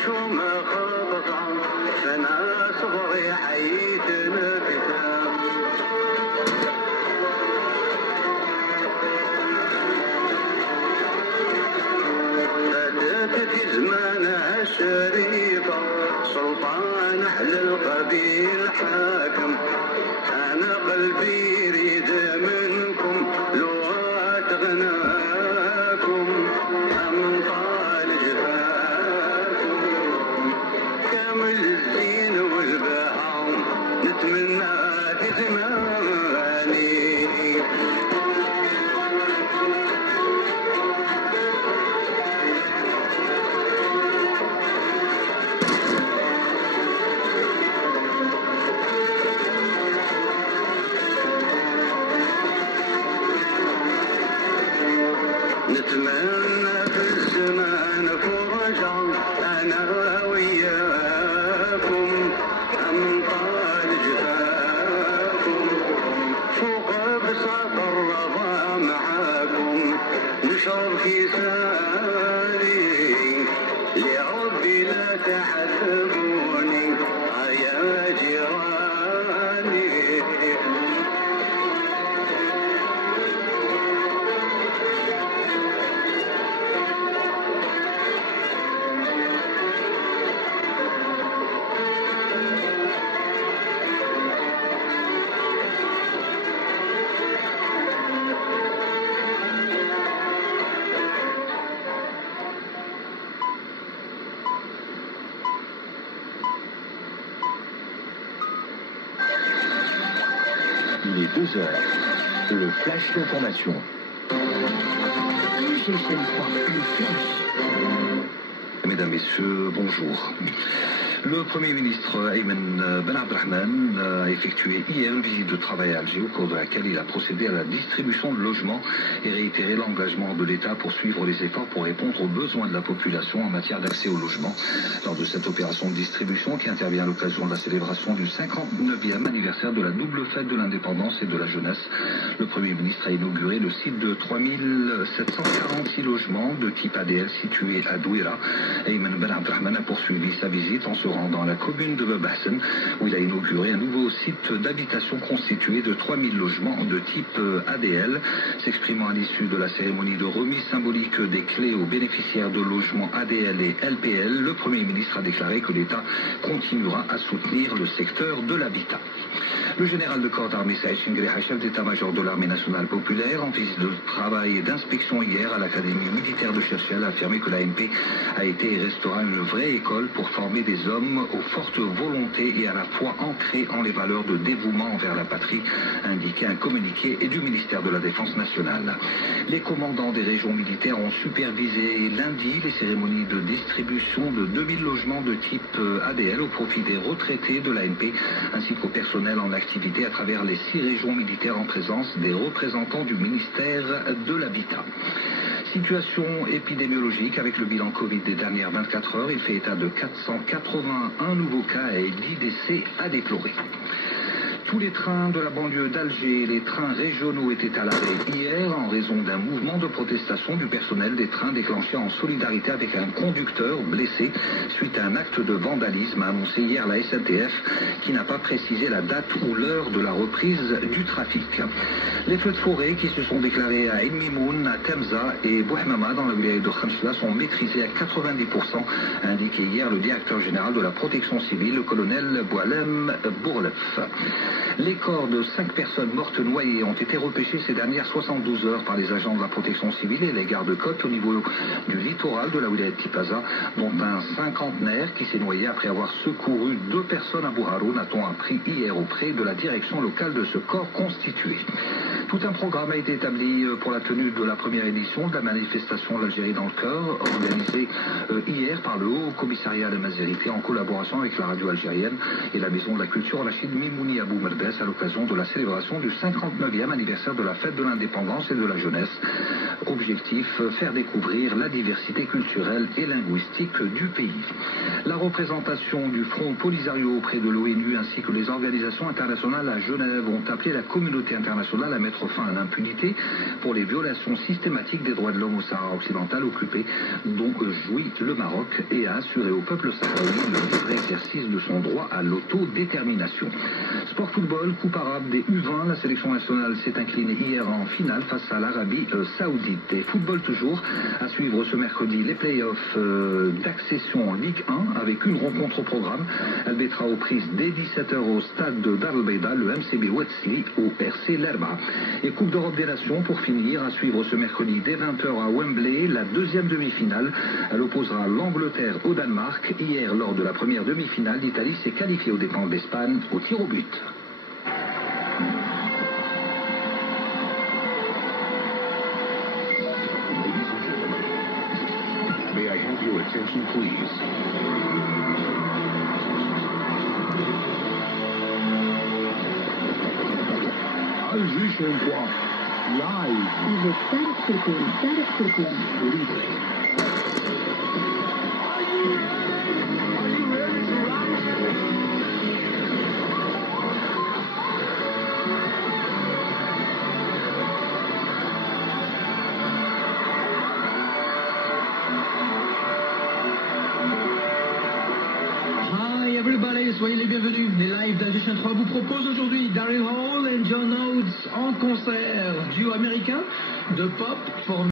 الشوم خططا أنا صغري حييتنا كتاب فاتت في زمانها الشريفة سلطان أهل القبيل حاكم أنا قلبي يريد منكم لغات غناكم من طال جفاكم كامل الزين والبهاء نتمنى في زماني نتمنى في الزمان فرجا أنا وياكم أم طال جفاكم فوق بساط الرضا معاكم نشرب في ساري لربي لا تحسبوني يا جيراني Il est 2 heures. Le flash d'information. Mesdames, Messieurs, bonjour. Le Premier ministre Ayman Ben Abdelrahman a effectué hier une visite de travail à Alger au cours de laquelle il a procédé à la distribution de logements et réitéré l'engagement de l'État pour suivre les efforts pour répondre aux besoins de la population en matière d'accès au logement. Lors de cette opération de distribution qui intervient à l'occasion de la célébration du 59e anniversaire de la double fête de l'indépendance et de la jeunesse, le Premier ministre a inauguré le site de 3746 logements de type ADL situé à Douira. Ayman Ben Abdelrahman a poursuivi sa visite en se rendant à la commune de Bebahsen où il a inauguré un nouveau site d'habitation constitué de 3000 logements de type ADL. S'exprimant à l'issue de la cérémonie de remise symbolique des clés aux bénéficiaires de logements ADL et LPL, le Premier ministre a déclaré que l'État continuera à soutenir le secteur de l'habitat. Le général de corps d'armée Saïd Chingreha, chef d'état-major de l'armée nationale populaire, en visite de travail et d'inspection hier à l'académie militaire de Cherchel, a affirmé que l'ANP a été et restera une vraie école pour former des hommes aux fortes volontés et à la fois ancrés en les valeurs de dévouement envers la patrie, indiqué un communiqué du ministère de la Défense nationale. Les commandants des régions militaires ont supervisé lundi les cérémonies de distribution de 2000 logements de type ADL au profit des retraités de l'ANP ainsi qu'au personnel en activité à travers les 6 régions militaires en présence des représentants du ministère de l'Habitat. Situation épidémiologique avec le bilan Covid des dernières 24 heures. Il fait état de 481 nouveaux cas et 10 décès à déplorer. Tous les trains de la banlieue d'Alger et les trains régionaux étaient à l'arrêt hier en raison d'un mouvement de protestation du personnel des trains déclenché en solidarité avec un conducteur blessé suite à un acte de vandalisme, a annoncé hier la SNTF qui n'a pas précisé la date ou l'heure de la reprise du trafic. Les feux de forêt qui se sont déclarés à Mimoun, à Temza et Bouhmama dans la wilaya de Khamsla sont maîtrisés à 90%, a indiqué hier le directeur général de la protection civile, le colonel Boualem Bourlef. Les corps de 5 personnes mortes noyées ont été repêchés ces dernières 72 heures par les agents de la protection civile et les gardes-côtes au niveau du littoral de la wilaya de Tipaza, dont un cinquantenaire qui s'est noyé après avoir secouru 2 personnes à Bouharoun, a-t-on appris hier auprès de la direction locale de ce corps constitué. Tout un programme a été établi pour la tenue de la première édition de la manifestation L'Algérie dans le cœur, organisée hier par le Haut Commissariat à la Mazérité en collaboration avec la radio algérienne et la Maison de la Culture Rachid Mimouni Abou Merdes à l'occasion de la célébration du 59e anniversaire de la fête de l'indépendance et de la jeunesse. Objectif, faire découvrir la diversité culturelle et linguistique du pays. La représentation du Front Polisario auprès de l'ONU ainsi que les organisations internationales à Genève ont appelé la communauté internationale à mettre fin à l'impunité pour les violations systématiques des droits de l'homme au Sahara occidental occupé dont jouit le Maroc. Maroc et a assuré au peuple sahraoui le libre exercice de son droit à l'autodétermination. Sport football, coupe arabe des U20, la sélection nationale s'est inclinée hier en finale face à l'Arabie Saoudite. Et football toujours, à suivre ce mercredi les playoffs d'accession en Ligue 1 avec une rencontre au programme. Elle mettra aux prises dès 17h au stade de Dar el Beida, le MCB Wetzli au RC Lerba. Et Coupe d'Europe des Nations pour finir, à suivre ce mercredi dès 20h à Wembley, la deuxième demi-finale. Elle opposera l'Angleterre au Danemark. Hier, lors de la première demi-finale, l'Italie s'est qualifiée aux dépens d'Espagne au tir au but. May I have your attention, please? Algiers live. Avec Tarek Turkoun. Good evening. Everybody, soyez les bienvenus. Les lives d'Alger 3 vous proposent aujourd'hui Daryl Hall et John Oates en concert. Duo américain de pop formé